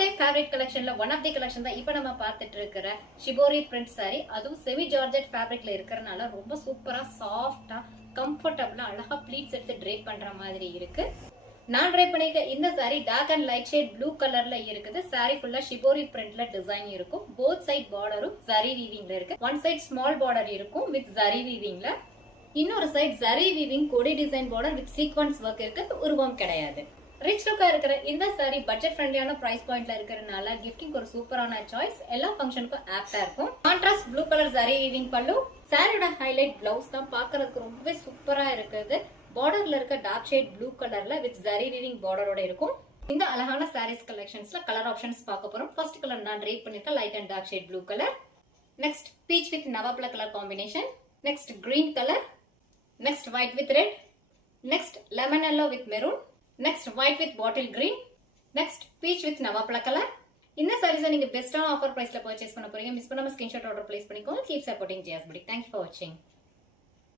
Type fabric கலெக்ஷன்ல one of the collection தான் இப்போ நம்ம பார்த்துட்டு இருக்கிற ஷிபோரி பிரிண்ட் saree. அதுவும் செமி ஜார்ஜெட் ஃபேப்ரிக்ல இருக்கிறனால ரொம்ப சூப்பரா சாஃப்டா கம்ஃபர்டபுளா அழகா ப்ளீட்ஸ் எடுத்து ட்ரேப் பண்ற மாதிரி இருக்கு. நான் ட்ரை பண்ணிருக்க இந்த saree dark and light shade blue கலர்ல இருக்குது. saree ஃபுல்லா ஷிபோரி பிரிண்ட்ல டிசைன் இருக்கும். போத் சைட் பார்டரும் ஜரி வீவிங்ல இருக்கு. ஒன் சைட் ஸ்மால் பார்டர் இருக்கும் வித் ஜரி வீவிங்ல. இன்னொரு சைட் ஜரி வீவிங் கொடி design border with sequins work இருக்கு. உருவம் கிடையாது. ரிச் லுக்கா இருக்கிற இந்த saree பட்ஜெட் ஃப்ரெண்ட்லியான பிரைஸ் பாயிண்ட்ல இருக்கிறதுனால கிஃப்டிங் ஒரு சூப்பரான சாய்ஸ். எல்லா ஃபங்க்ஷனுக்கும் ஆப்டா இருக்கும். Contrast blue colour zari weaving பல்லு. சாரியோட ஹைலைட் பிளவுஸ் தான் பார்க்கிறதுக்கு ரொம்பவே சூப்பரா இருக்குது. பார்டர்ல இருக்க டார்க் ஷேட் ப்ளூ கலர்ல வித் ஜரி வீவிங் பார்டரோட இருக்கும். இந்த அழகான சாரீஸ் கலெக்ஷன்ஸ்ல கலர் ஆப்ஷன்ஸ் பார்க்க போறோம். ஃபர்ஸ்ட் கலர் நான் ட்ரேப் பண்ணிருக்கேன் light and dark shade blue colour. Next peach with நவாப்ல colour combination. Next green colour. Next white with red. Next lemon yellow with maroon. Next white with bottle green. Next peach with navapla color. இந்த sarees நீங்க பெஸ்டான offer பிரைஸ்ல purchase பண்ண போறீங்க. Miss பண்ணாம screenshot order place பண்ணிக்கோங்க. Keep supporting JS Boutique. Thank you for watching.